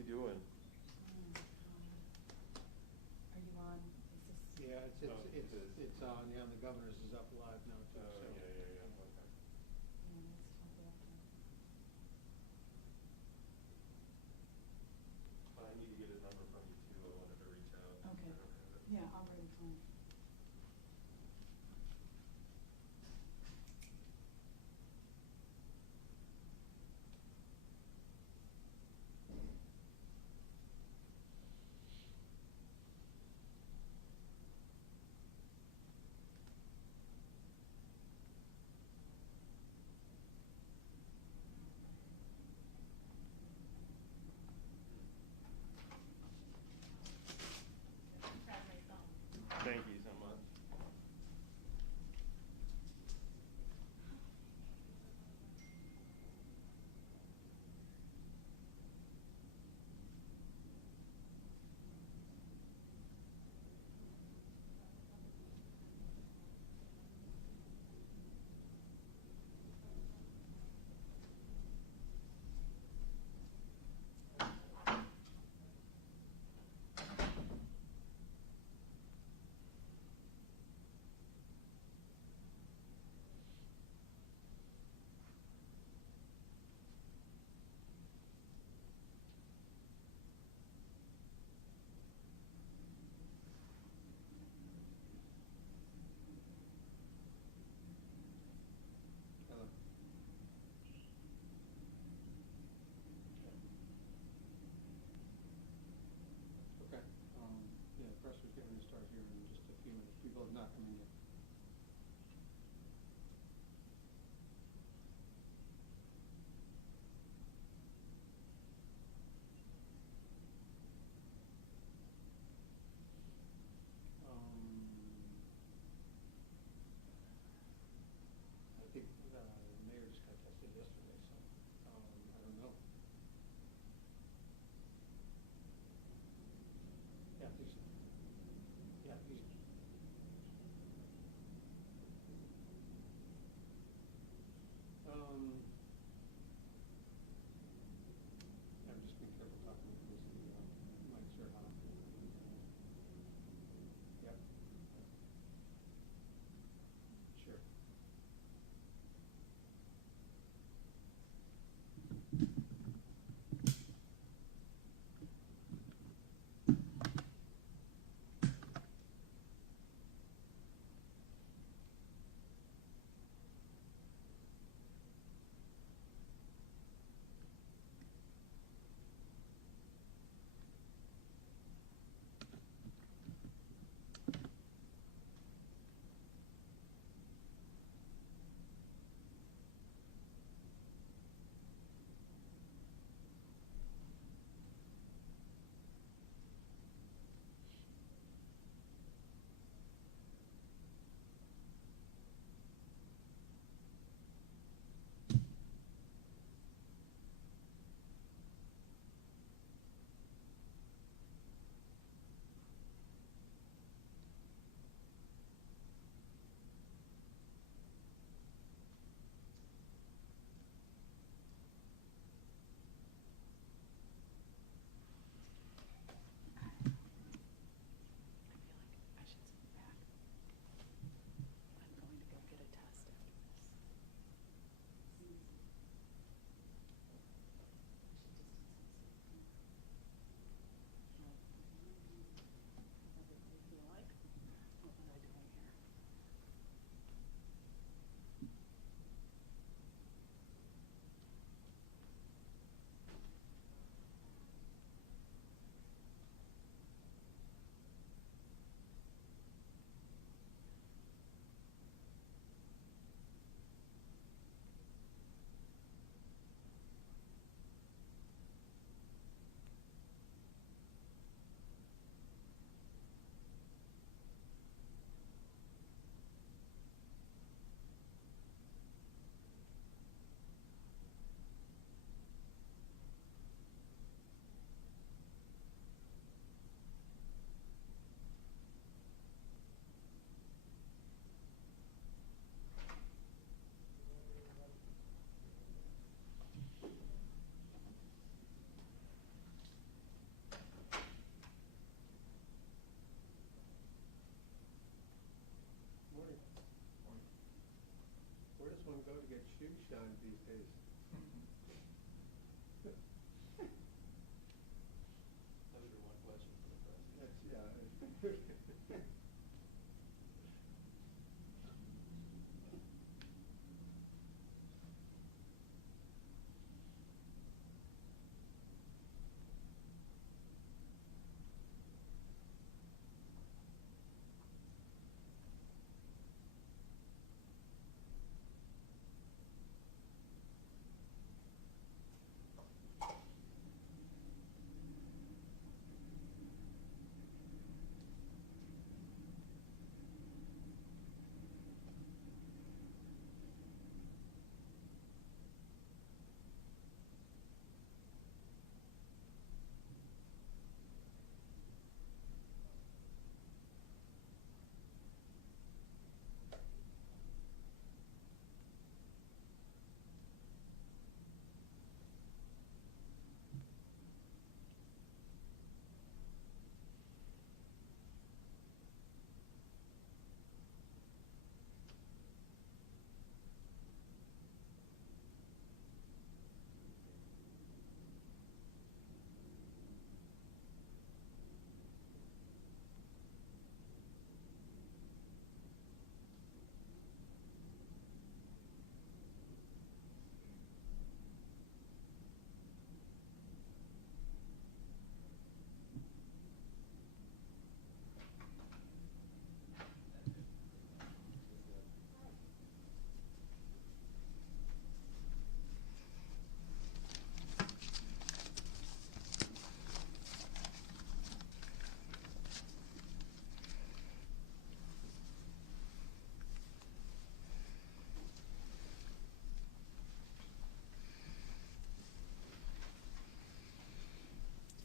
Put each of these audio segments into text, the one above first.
he doing? Are you on? Is this? Yeah, Oh, it is. it's on. Yeah, and the governor's is up live now too. So. Yeah, okay. Yeah, let's talk after. I need to get his number from you too. I wanted to reach out. Okay. I don't have it. Yeah, I'll write it down. Thank you so much. Hello. Okay. Yeah, the press is going to start here in just a few minutes. People have not come in yet. I think the mayor just got tested yesterday, so I don't know. Yeah, I think so. Yeah, he's. shoe shine these days. That was your one question for the president. That's, yeah.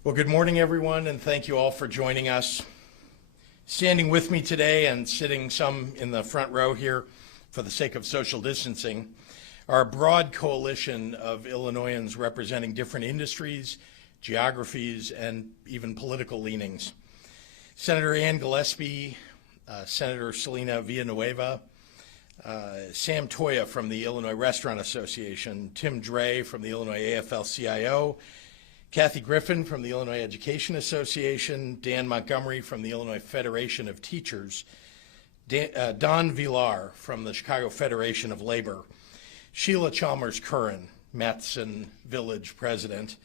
Well, good morning, everyone, and thank you all for joining us. Standing with me today and sitting some in the front row here for the sake of social distancing are a broad coalition of Illinoisans representing different industries, geographies, and even political leanings. Senator Ann Gillespie, Senator Selena Villanueva, Sam Toya from the Illinois Restaurant Association, Tim Dre from the Illinois AFL-CIO, Kathy Griffin from the Illinois Education Association, Dan Montgomery from the Illinois Federation of Teachers, Don Villar from the Chicago Federation of Labor, Sheila Chalmers-Curran, Matson Village President,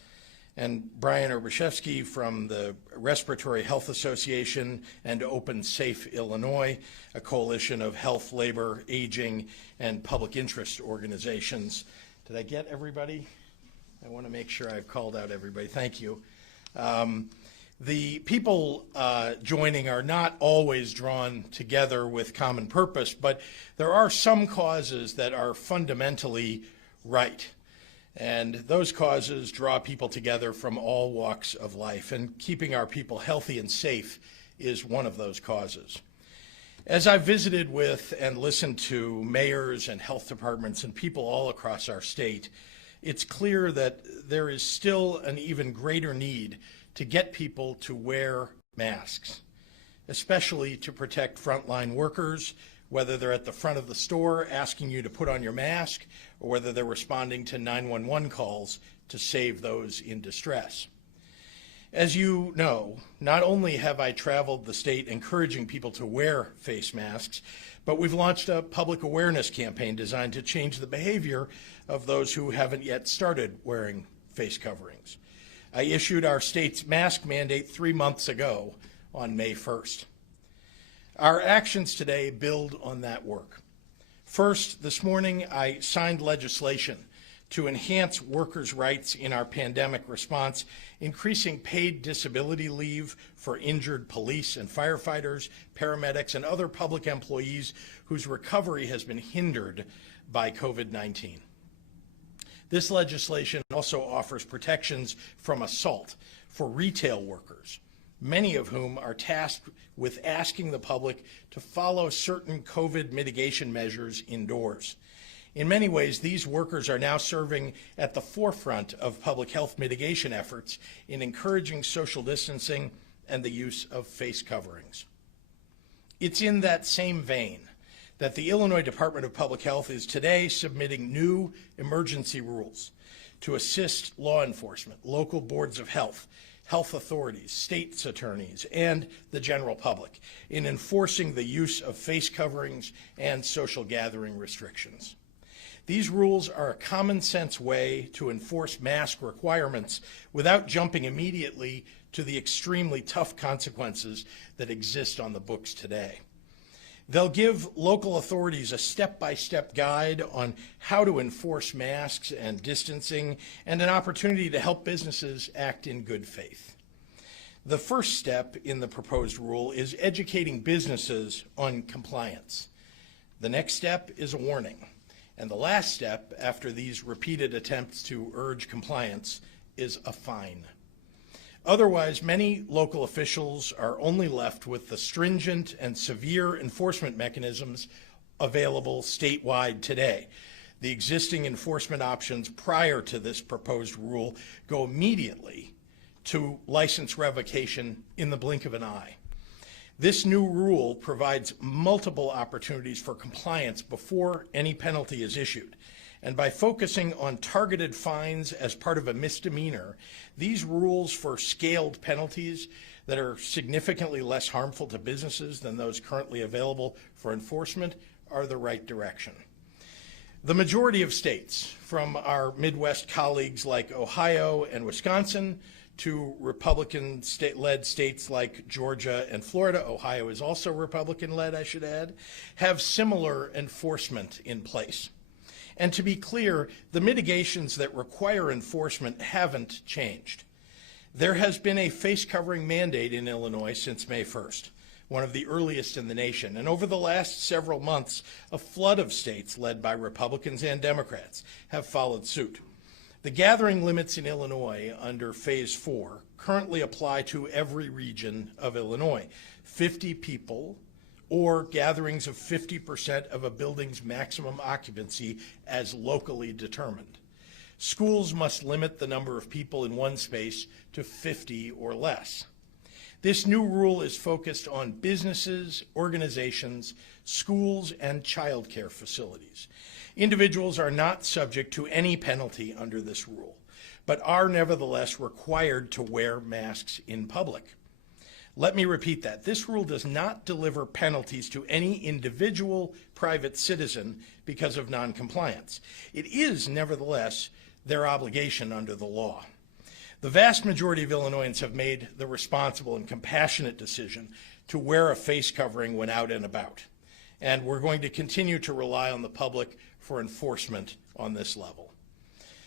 and Brian Erbushevsky from the Respiratory Health Association and Open Safe Illinois, a coalition of health, labor, aging, and public interest organizations. Did I get everybody? I want to make sure I've called out everybody. Thank you. The people joining are not always drawn together with common purpose, but there are some causes that are fundamentally right. And those causes draw people together from all walks of life, and keeping our people healthy and safe is one of those causes. As I've visited with and listened to mayors and health departments and people all across our state, it's clear that there is still an even greater need to get people to wear masks, especially to protect frontline workers, whether they're at the front of the store asking you to put on your mask, or whether they're responding to 911 calls to save those in distress. As you know, not only have I traveled the state encouraging people to wear face masks, but we've launched a public awareness campaign designed to change the behavior of those who haven't yet started wearing face coverings. I issued our state's mask mandate 3 months ago on May 1st. Our actions today build on that work. First, this morning I signed legislation to enhance workers' rights in our pandemic response, increasing paid disability leave for injured police and firefighters, paramedics, and other public employees whose recovery has been hindered by COVID-19. This legislation also offers protections from assault for retail workers, many of whom are tasked with asking the public to follow certain COVID mitigation measures indoors. In many ways, these workers are now serving at the forefront of public health mitigation efforts in encouraging social distancing and the use of face coverings. It's in that same vein that the Illinois Department of Public Health is today submitting new emergency rules to assist law enforcement, local boards of health, health authorities, states' attorneys, and the general public in enforcing the use of face coverings and social gathering restrictions. These rules are a common sense way to enforce mask requirements without jumping immediately to the extremely tough consequences that exist on the books today. They'll give local authorities a step-by-step guide on how to enforce masks and distancing, and an opportunity to help businesses act in good faith. The first step in the proposed rule is educating businesses on compliance. The next step is a warning. And the last step, after these repeated attempts to urge compliance, is a fine. Otherwise, many local officials are only left with the stringent and severe enforcement mechanisms available statewide today. The existing enforcement options prior to this proposed rule go immediately to license revocation in the blink of an eye. This new rule provides multiple opportunities for compliance before any penalty is issued. And by focusing on targeted fines as part of a misdemeanor, these rules for scaled penalties that are significantly less harmful to businesses than those currently available for enforcement are the right direction. The majority of states, from our Midwest colleagues like Ohio and Wisconsin to Republican led states like Georgia and Florida — Ohio is also Republican-led, I should add — have similar enforcement in place. And to be clear, the mitigations that require enforcement haven't changed. There has been a face covering mandate in Illinois since May 1st, one of the earliest in the nation. And over the last several months, a flood of states led by Republicans and Democrats have followed suit. The gathering limits in Illinois under Phase 4 currently apply to every region of Illinois. 50 people or gatherings of 50% of a building's maximum occupancy as locally determined. Schools must limit the number of people in one space to 50 or less. This new rule is focused on businesses, organizations, schools, and childcare facilities. Individuals are not subject to any penalty under this rule, but are nevertheless required to wear masks in public. Let me repeat that. This rule does not deliver penalties to any individual private citizen because of noncompliance. It is, nevertheless, their obligation under the law. The vast majority of Illinoisans have made the responsible and compassionate decision to wear a face covering when out and about, and we're going to continue to rely on the public for enforcement on this level.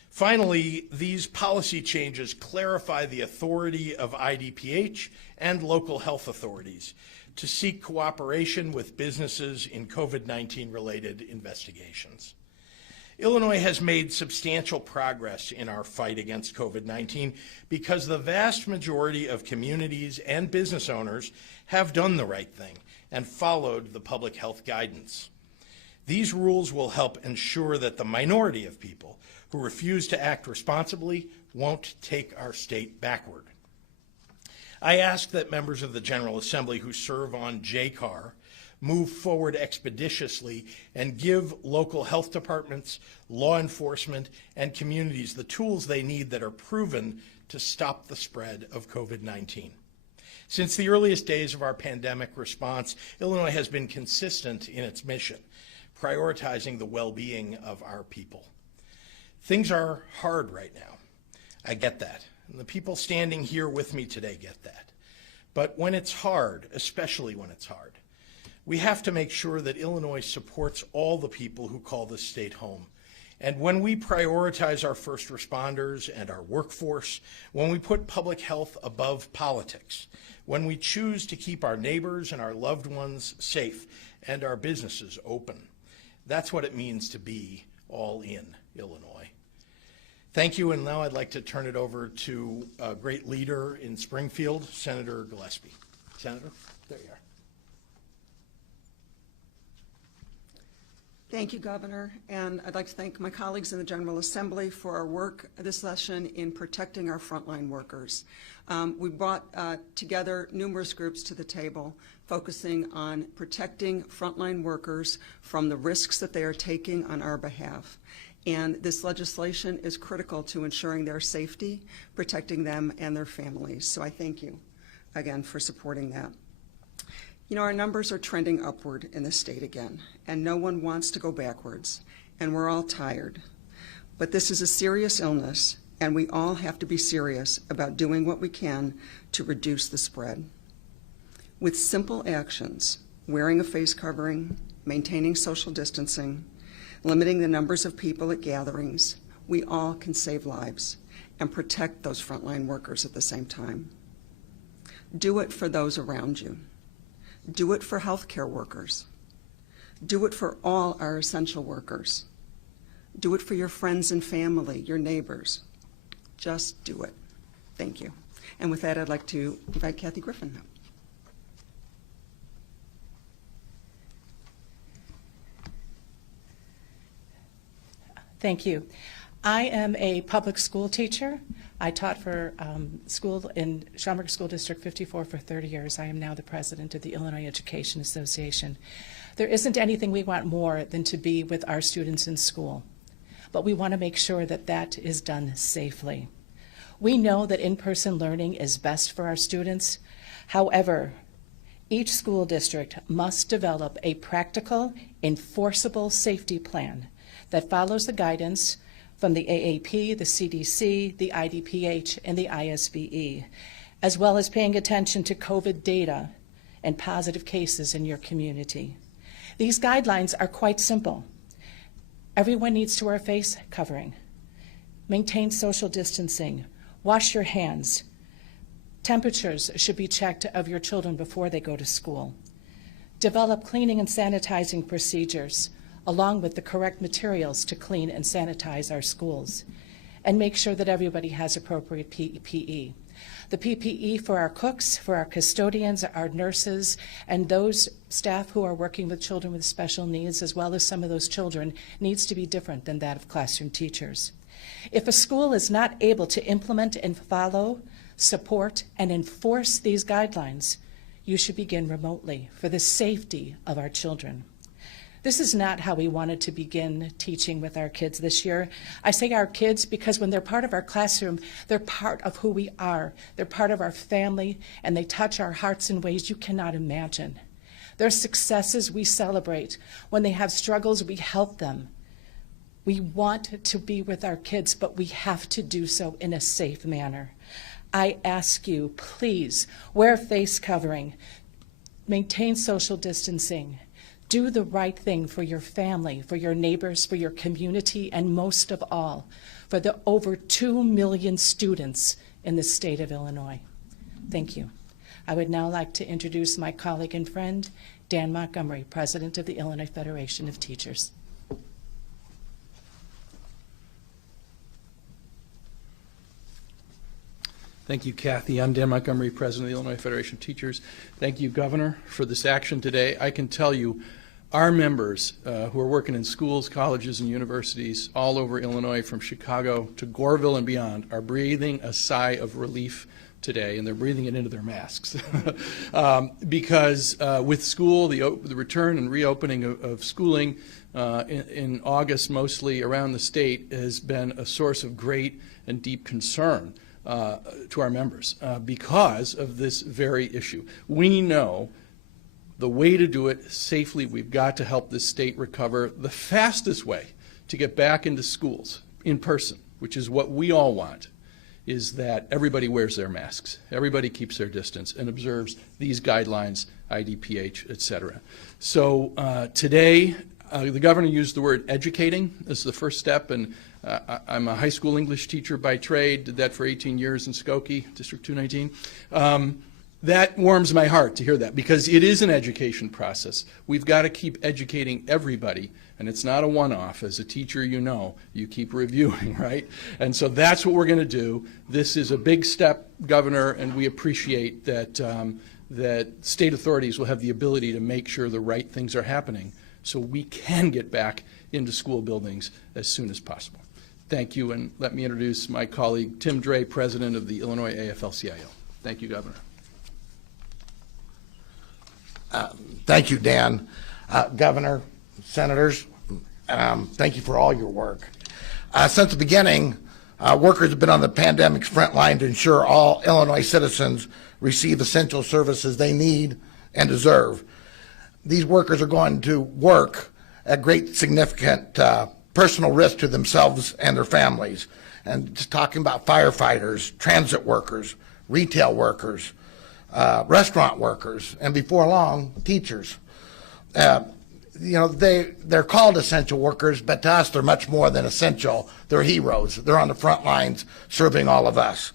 Finally, these policy changes clarify the authority of IDPH and local health authorities to seek cooperation with businesses in COVID-19 related investigations. Illinois has made substantial progress in our fight against COVID-19 because the vast majority of communities and business owners have done the right thing and followed the public health guidance. These rules will help ensure that the minority of people who refuse to act responsibly won't take our state backward. I ask that members of the General Assembly who serve on JCAR move forward expeditiously and give local health departments, law enforcement, and communities the tools they need that are proven to stop the spread of COVID-19. Since the earliest days of our pandemic response, Illinois has been consistent in its mission, prioritizing the well-being of our people. Things are hard right now. I get that. And the people standing here with me today get that. But when it's hard, especially when it's hard, we have to make sure that Illinois supports all the people who call this state home. And when we prioritize our first responders and our workforce, when we put public health above politics, when we choose to keep our neighbors and our loved ones safe and our businesses open, that's what it means to be all in Illinois. Thank you, and now I'd like to turn it over to a great leader in Springfield, Senator Gillespie. Senator, there you are. Thank you, Governor, and I'd like to thank my colleagues in the General Assembly for our work this session in protecting our frontline workers. We brought together numerous groups to the table focusing on protecting frontline workers from the risks that they are taking on our behalf. And this legislation is critical to ensuring their safety, protecting them and their families. So I thank you again for supporting that. You know, our numbers are trending upward in this state again, and no one wants to go backwards, and we're all tired. But this is a serious illness, and we all have to be serious about doing what we can to reduce the spread. With simple actions, wearing a face covering, maintaining social distancing, limiting the numbers of people at gatherings, we all can save lives and protect those frontline workers at the same time. Do it for those around you. Do it for healthcare workers. Do it for all our essential workers. Do it for your friends and family, your neighbors. Just do it. Thank you. And with that, I'd like to invite Kathy Griffin now. Thank you. I am a public school teacher. I taught for school in Schaumburg School District 54 for 30 years. I am now the president of the Illinois Education Association. There isn't anything we want more than to be with our students in school, but we want to make sure that that is done safely. We know that in-person learning is best for our students. However, each school district must develop a practical, enforceable safety plan that follows the guidance from the AAP, the CDC, the IDPH, and the ISBE, as well as paying attention to COVID data and positive cases in your community. These guidelines are quite simple. Everyone needs to wear a face covering, maintain social distancing, wash your hands. Temperatures should be checked of your children before they go to school. Develop cleaning and sanitizing procedures, along with the correct materials to clean and sanitize our schools, and make sure that everybody has appropriate PPE. The PPE for our cooks, for our custodians, our nurses, and those staff who are working with children with special needs, as well as some of those children, needs to be different than that of classroom teachers. If a school is not able to implement and follow, support, and enforce these guidelines, you should begin remotely for the safety of our children. This is not how we wanted to begin teaching with our kids this year. I say our kids because when they're part of our classroom, they're part of who we are. They're part of our family, and they touch our hearts in ways you cannot imagine. Their successes we celebrate. When they have struggles, we help them. We want to be with our kids, but we have to do so in a safe manner. I ask you, please, wear a face covering, maintain social distancing, do the right thing for your family, for your neighbors, for your community, and most of all, for the over 2 million students in the state of Illinois. Thank you. I would now like to introduce my colleague and friend, Dan Montgomery, President of the Illinois Federation of Teachers. Thank you, Kathy. I'm Dan Montgomery, President of the Illinois Federation of Teachers. Thank you, Governor, for this action today. I can tell you our members who are working in schools, colleges, and universities all over Illinois, from Chicago to Goreville and beyond, are breathing a sigh of relief today, and they're breathing it into their masks. Because with school, the return and reopening of schooling in August, mostly around the state, has been a source of great and deep concern to our members because of this very issue. We know the way to do it safely. We've got to help this state recover. The fastest way to get back into schools in person, which is what we all want, is that everybody wears their masks, everybody keeps their distance, and observes these guidelines, IDPH, et cetera. So today, the governor used the word educating as the first step, and I'm a high school English teacher by trade, did that for 18 years in Skokie, District 219. That warms my heart to hear that, because it is an education process. We've got to keep educating everybody, and it's not a one-off. As a teacher, you know, you keep reviewing, right? And so that's what we're going to do. This is a big step, Governor, and we appreciate that that state authorities will have the ability to make sure the right things are happening so we can get back into school buildings as soon as possible. Thank you, and let me introduce my colleague Tim Dre, President of the Illinois AFL-CIO. Thank you, Governor. Thank you, Dan. Governor, Senators, thank you for all your work. Since the beginning, workers have been on the pandemic's front line to ensure all Illinois citizens receive essential services they need and deserve. These workers are going to work at great significant personal risk to themselves and their families. And just talking about firefighters, transit workers, retail workers, restaurant workers, and before long, teachers. You know, they're called essential workers, but to us, they're much more than essential. They're heroes. They're on the front lines serving all of us.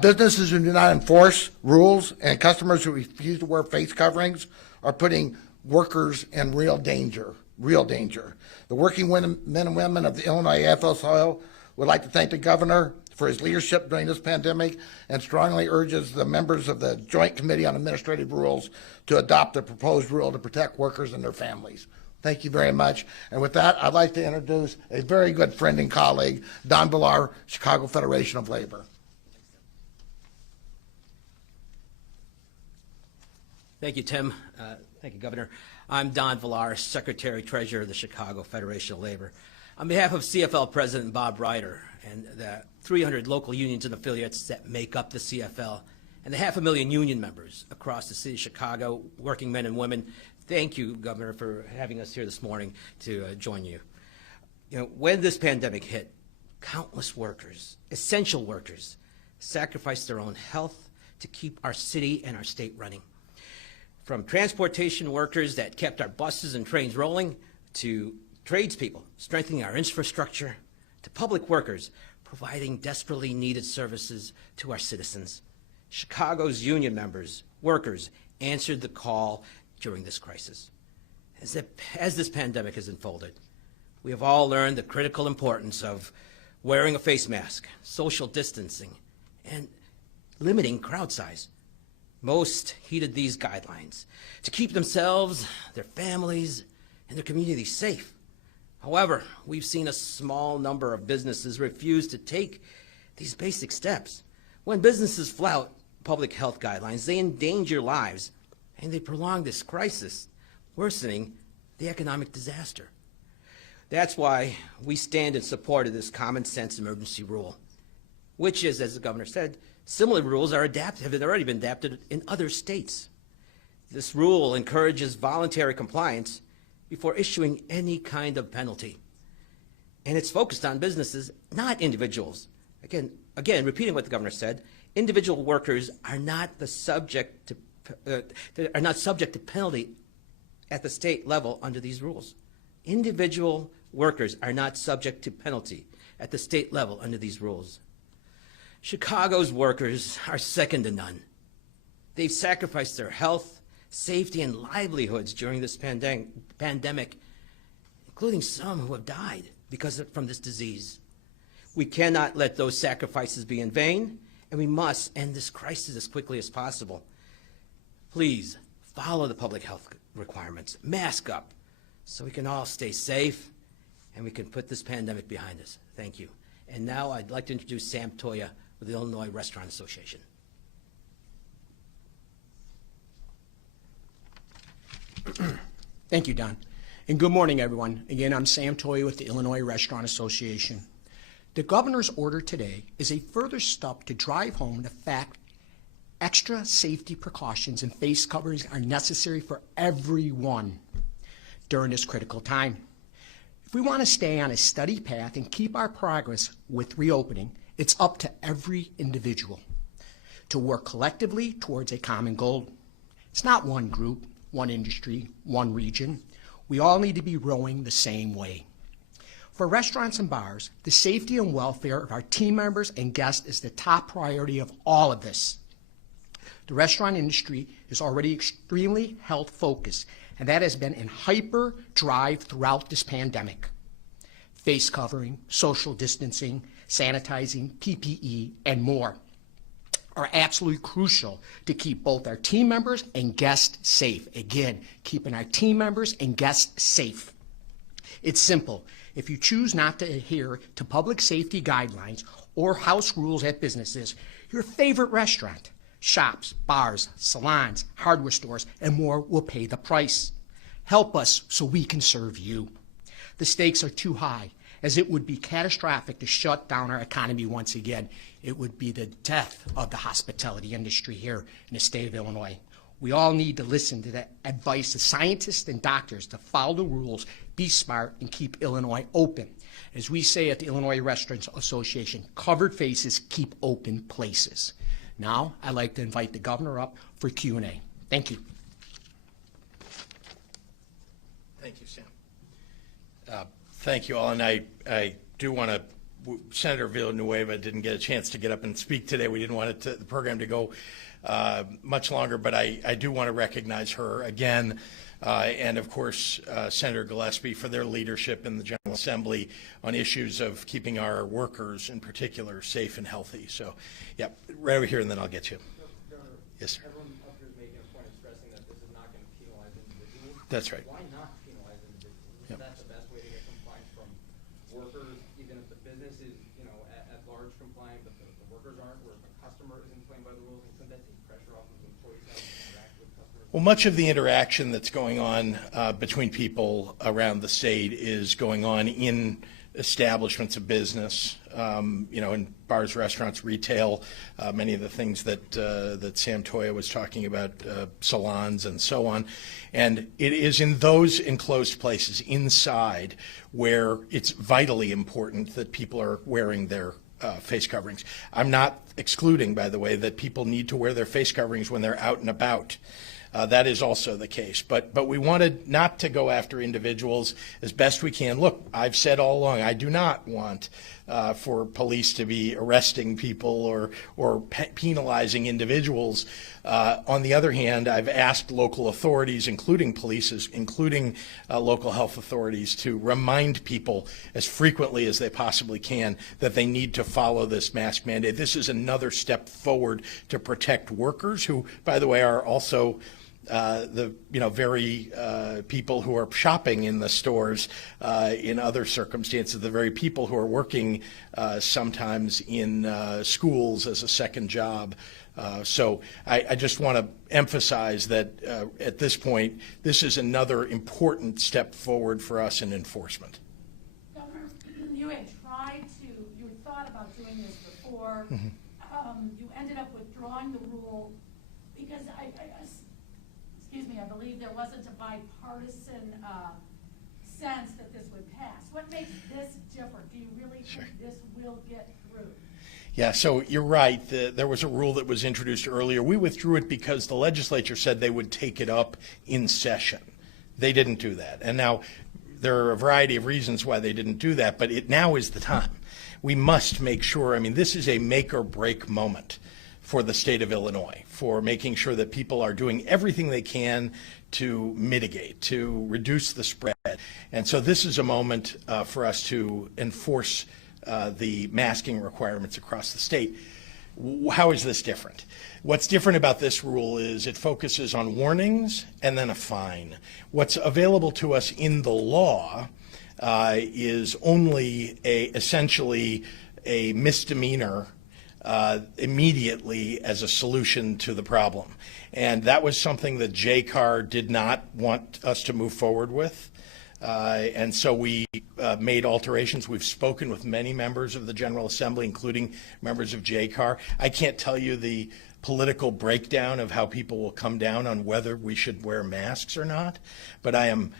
Businesses who do not enforce rules and customers who refuse to wear face coverings are putting workers in real danger, real danger. The working men and women of the Illinois AFL-CIO would like to thank the governor for his leadership during this pandemic and strongly urges the members of the Joint Committee on Administrative Rules to adopt the proposed rule to protect workers and their families. Thank you very much. And with that, I'd like to introduce a very good friend and colleague, Don Villar, Chicago Federation of Labor. Thank you, Tim. Thank you, Governor. I'm Don Villar, Secretary-Treasurer of the Chicago Federation of Labor. On behalf of CFL President Bob Ryder and the 300 local unions and affiliates that make up the CFL and the 500,000 union members across the city of Chicago, working men and women, thank you, Governor, for having us here this morning to join you. You know, when this pandemic hit, countless workers, essential workers, sacrificed their own health to keep our city and our state running. From transportation workers that kept our buses and trains rolling, to tradespeople strengthening our infrastructure, to public workers providing desperately needed services to our citizens. Chicago's union members, workers, answered the call during this crisis. As this pandemic has unfolded, we have all learned the critical importance of wearing a face mask, social distancing, and limiting crowd size. Most heeded these guidelines to keep themselves, their families, and their communities safe. However, we've seen a small number of businesses refuse to take these basic steps. When businesses flout public health guidelines, they endanger lives, and they prolong this crisis, worsening the economic disaster. That's why we stand in support of this common sense emergency rule, which is, as the governor said, similar rules have already been adapted in other states. This rule encourages voluntary compliance before issuing any kind of penalty. And it's focused on businesses, not individuals. Again, repeating what the governor said, individual workers are not subject to penalty at the state level under these rules. Individual workers are not subject to penalty at the state level under these rules. Chicago's workers are second to none. They've sacrificed their health, safety, and livelihoods during this pandemic, including some who have died from this disease. We cannot let those sacrifices be in vain, and we must end this crisis as quickly as possible. Please follow the public health requirements, mask up, so we can all stay safe and we can put this pandemic behind us. Thank you. And now I'd like to introduce Sam Toya with the Illinois Restaurant Association. Thank you, Don. And good morning, everyone. Again, I'm Sam Toya with the Illinois Restaurant Association. The governor's order today is a further step to drive home the fact extra safety precautions and face coverings are necessary for everyone during this critical time. If we want to stay on a steady path and keep our progress with reopening, it's up to every individual to work collectively towards a common goal. It's not one group, one industry, one region. We all need to be rowing the same way. For restaurants and bars, the safety and welfare of our team members and guests is the top priority of all of this. The restaurant industry is already extremely health focused, and that has been in hyper drive throughout this pandemic. Face covering, social distancing, sanitizing, PPE, and more. are absolutely crucial to keep both our team members and guests safe. Again, keeping our team members and guests safe. It's simple. If you choose not to adhere to public safety guidelines or house rules at businesses, your favorite restaurant, shops, bars, salons, hardware stores, and more will pay the price. Help us so we can serve you. The stakes are too high, as it would be catastrophic to shut down our economy once again. It would be the death of the hospitality industry here in the state of Illinois. We all need to listen to the advice of scientists and doctors to follow the rules, be smart, and keep Illinois open. As we say at the Illinois Restaurants Association, covered faces keep open places. Now, I'd like to invite the governor up for Q&A. Thank you. Thank you, Sam. Thank you all, and I do want to, Senator Villanueva didn't get a chance to get up and speak today. We didn't want the program to go much longer, but I do want to recognize her again, and of course Senator Gillespie for their leadership in the General Assembly on issues of keeping our workers in particular safe and healthy. So, yeah, right over here, and then I'll get you. Governor, yes, sir. Everyone up here is making a point of stressing that this is not going to penalize individuals. That's right. Why not penalize individuals? Yep. Is that the best way to get compliance from workers, even if the business is, at large compliant, but the workers aren't, or if a customer isn't playing by the rules, and couldn't that take pressure off of employees having to interact with customers? Well, much of the interaction that's going on between people around the state is going on in establishments of business, in bars, restaurants, retail, many of the things that Sam Toya was talking about, salons and so on. And it is in those enclosed places inside where it's vitally important that people are wearing their face coverings. I'm not excluding, by the way, that people need to wear their face coverings when they're out and about. That is also the case. But we wanted not to go after individuals as best we can. Look, I've said all along, I do not want for police to be arresting people or penalizing individuals. On the other hand, I've asked local authorities, including police, including local health authorities, to remind people as frequently as they possibly can that they need to follow this mask mandate. This is another step forward to protect workers who, by the way, are also the very people who are shopping in the stores in other circumstances, the very people who are working sometimes in schools as a second job. So I just want to emphasize that at this point, this is another important step forward for us in enforcement. Governor, you had thought about doing this before. Mm-hmm. You ended up withdrawing the rule because I believe there wasn't a bipartisan sense that this would pass. What makes this different? Do you really think this will get through? Yeah, so you're right. There was a rule that was introduced earlier. We withdrew it because the legislature said they would take it up in session. They didn't do that. And now there are a variety of reasons why they didn't do that, but now is the time. We must make sure, this is a make or break moment for the state of Illinois, for making sure that people are doing everything they can to mitigate, to reduce the spread. And so this is a moment for us to enforce the masking requirements across the state. How is this different? What's different about this rule is it focuses on warnings and then a fine. What's available to us in the law is only essentially a misdemeanor immediately as a solution to the problem. And that was something that JCAR did not want us to move forward with. And so we made alterations. We've spoken with many members of the General Assembly, including members of JCAR. I can't tell you the political breakdown of how people will come down on whether we should wear masks or not, but I am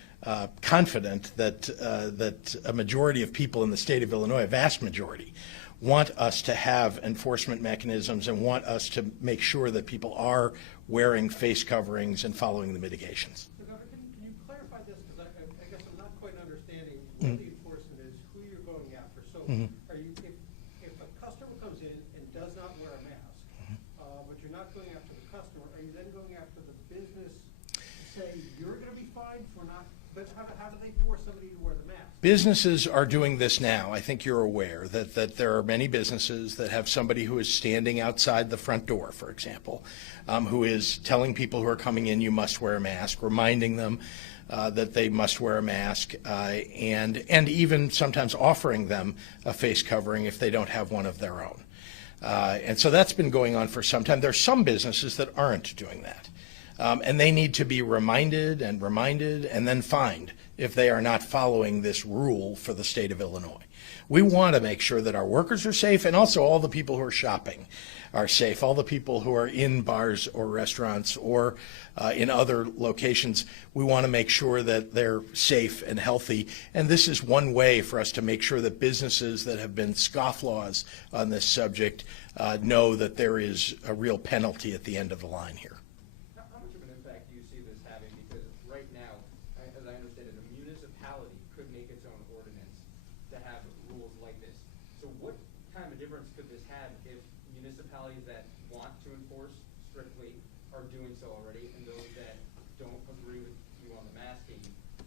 confident that a majority of people in the state of Illinois, a vast majority, want us to have enforcement mechanisms and want us to make sure that people are wearing face coverings and following the mitigations. So, Governor, can you clarify this? Because I guess I'm not quite understanding what the enforcement is, who you're going after. So are you, if a customer comes in and does not wear a mask, but you're not going after the customer, are you then going after the business to say you're going to be fined for not But how do they force somebody to wear the mask? Businesses are doing this now. I think you're aware that there are many businesses that have somebody who is standing outside the front door, for example, who is telling people who are coming in, you must wear a mask, reminding them that they must wear a mask, and even sometimes offering them a face covering if they don't have one of their own. And so that's been going on for some time. There are some businesses that aren't doing that. And they need to be reminded and then fined if they are not following this rule for the state of Illinois. We want to make sure that our workers are safe, and also all the people who are shopping are safe, all the people who are in bars or restaurants or in other locations. We want to make sure that they're safe and healthy, and this is one way for us to make sure that businesses that have been scofflaws on this subject know that there is a real penalty at the end of the line here. How much of an impact do you see this having? Because right now, as I understand it, a municipality could make its own ordinance to have rules like this. So what kind of a difference could this have if municipalities that want to enforce strictly are doing so already, and those that don't agree with you on the masking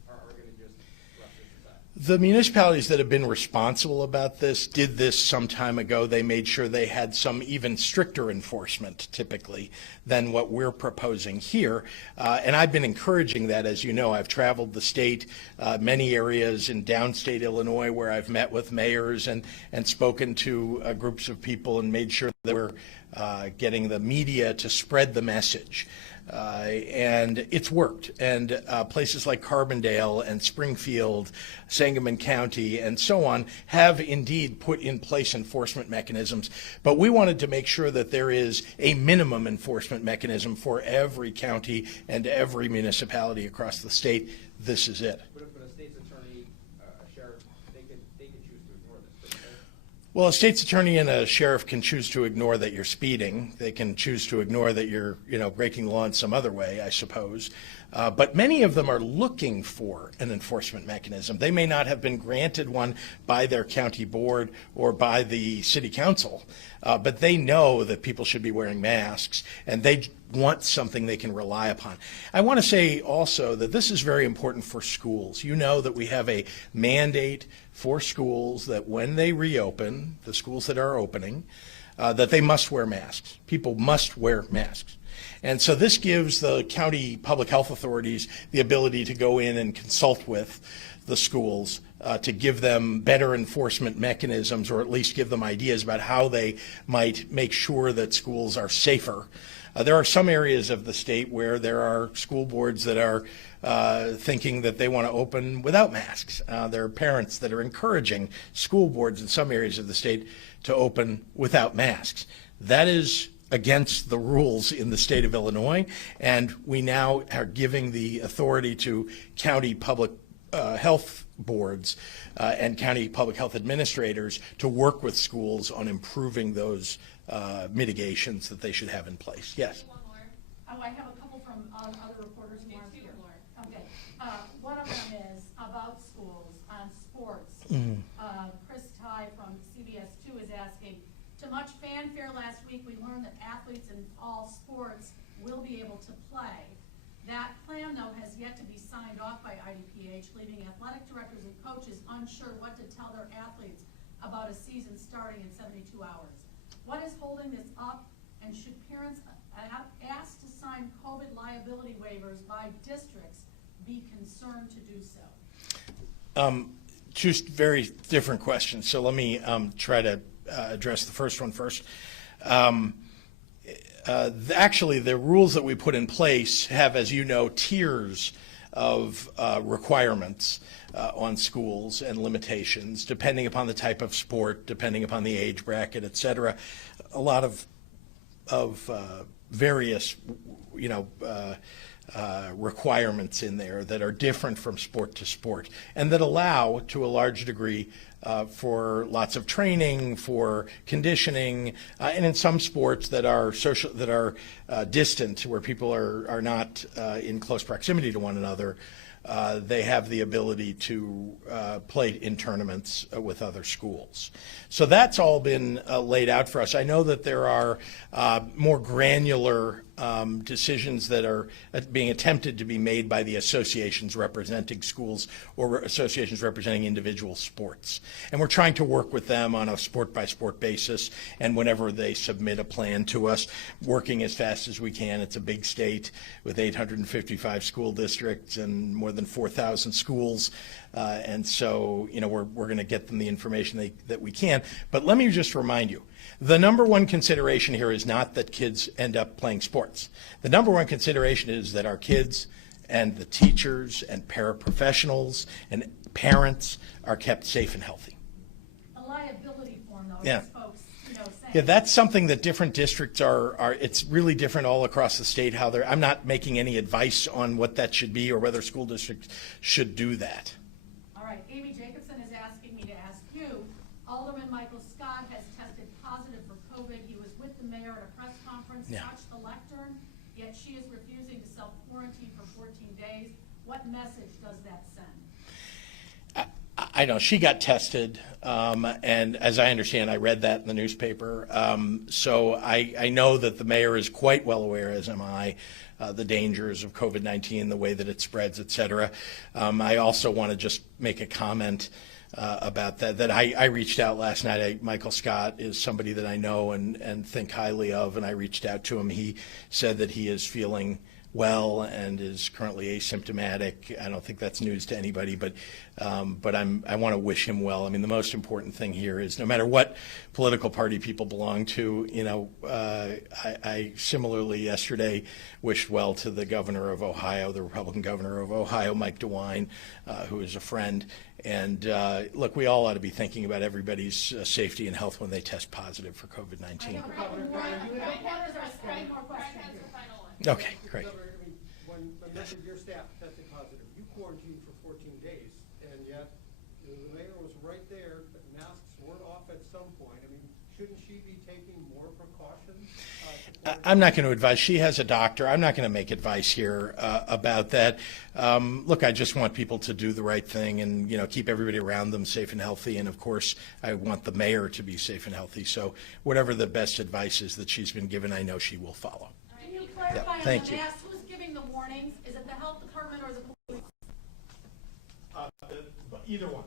are going to just brush this aside? The municipalities that have been responsible about this did this some time ago. They made sure they had some even stricter enforcement, typically, than what we're proposing here. And I've been encouraging that. As you know, I've traveled the state, many areas in downstate Illinois where I've met with mayors and spoken to groups of people and made sure that we're getting the media to spread the message. And it's worked. And places like Carbondale and Springfield, Sangamon County, and so on have indeed put in place enforcement mechanisms. But we wanted to make sure that there is a minimum enforcement mechanism for every county and every municipality across the state. This is it. But a state's attorney, a sheriff, they could choose to ignore this, couldn't they? Well, a state's attorney and a sheriff can choose to ignore that you're speeding. They can choose to ignore that you're, breaking the law in some other way, I suppose. But many of them are looking for an enforcement mechanism. They may not have been granted one by their county board or by the city council, but they know that people should be wearing masks, and they want something they can rely upon. I want to say also that this is very important for schools. You know that we have a mandate for schools that when they reopen, the schools that are opening, that they must wear masks. People must wear masks. And so this gives the county public health authorities the ability to go in and consult with the schools to give them better enforcement mechanisms, or at least give them ideas about how they might make sure that schools are safer. There are some areas of the state where there are school boards that are thinking that they want to open without masks. There are parents that are encouraging school boards in some areas of the state to open without masks. That is against the rules in the state of Illinois, and we now are giving the authority to county public health boards and county public health administrators to work with schools on improving those mitigations that they should have in place. Yes? One more. Oh, I have a couple from other reporters who aren't here. Okay. One of them is about schools on sports. Chris Ty from CBS 2 is asking, to much fanfare last week, we learned that athletes in all sports will be able to play. That plan, though, has yet to be signed off by IDPH, leaving athletic directors and coaches unsure what to tell their athletes about a season starting in 72 hours. What is holding this up, and should parents asked to sign COVID liability waivers by districts be concerned to do so? Two very different questions, so let me try to address the first one first. Actually, the rules that we put in place have, as you know, tiers of requirements on schools and limitations, depending upon the type of sport, depending upon the age bracket, et cetera. A lot of various, requirements in there that are different from sport to sport, and that allow, to a large degree, for lots of training, for conditioning, and in some sports that are social, that are distant, where people are not in close proximity to one another, they have the ability to play in tournaments with other schools. So that's all been laid out for us. I know that there are more granular decisions that are being attempted to be made by the associations representing schools or associations representing individual sports. And we're trying to work with them on a sport-by-sport basis, and whenever they submit a plan to us, working as fast as we can. It's a big state with 855 school districts and more than 4,000 schools. And so, you know, we're going to get them the information that we can. But let me just remind you, the number one consideration here is not that kids end up playing sports. The number one consideration is that our kids and the teachers and paraprofessionals and parents are kept safe and healthy. The liability form, though, Yeah. as folks, saying. Yeah, that's something that different districts are, it's really different all across the state how they're, I'm not making any advice on what that should be or whether school districts should do that. All right, Amy Jacobson is asking me to ask you, Alderman Michael Scott has tested positive for COVID. He was with the mayor at a press conference, Yeah. touched the lectern, yet she is refusing to self-quarantine for 14 days. What message does that send? I know she got tested, and as I understand, I read that in the newspaper. So I know that the mayor is quite well aware, as am I, the dangers of COVID-19, the way that it spreads, et cetera. I also want to just make a comment about that I reached out last night. Michael Scott is somebody that I know and think highly of, and I reached out to him. He said that he is feeling well and is currently asymptomatic. I don't think that's news to anybody, but I want to wish him well. I mean, the most important thing here is no matter what political party people belong to, you know, I similarly yesterday wished well to the governor of Ohio, the Republican governor of Ohio, Mike DeWine, who is a friend. And look, we all ought to be thinking about everybody's safety and health when they test positive for COVID-19. Okay, great. Governor, I mean, when members of your staff tested positive, you quarantined for 14 days, and yet the mayor was right there, but masks weren't off at some point. I mean, shouldn't she be taking more precautions? I'm not going to advise. She has a doctor. I'm not going to make advice here about that. Look, I just want people to do the right thing and, you know, keep everybody around them safe and healthy. And of course, I want the mayor to be safe and healthy. So whatever the best advice is that she's been given, I know she will follow. Can you clarify on thank the you. masks? Who's giving the warnings? Is it the health department or the police? Either one.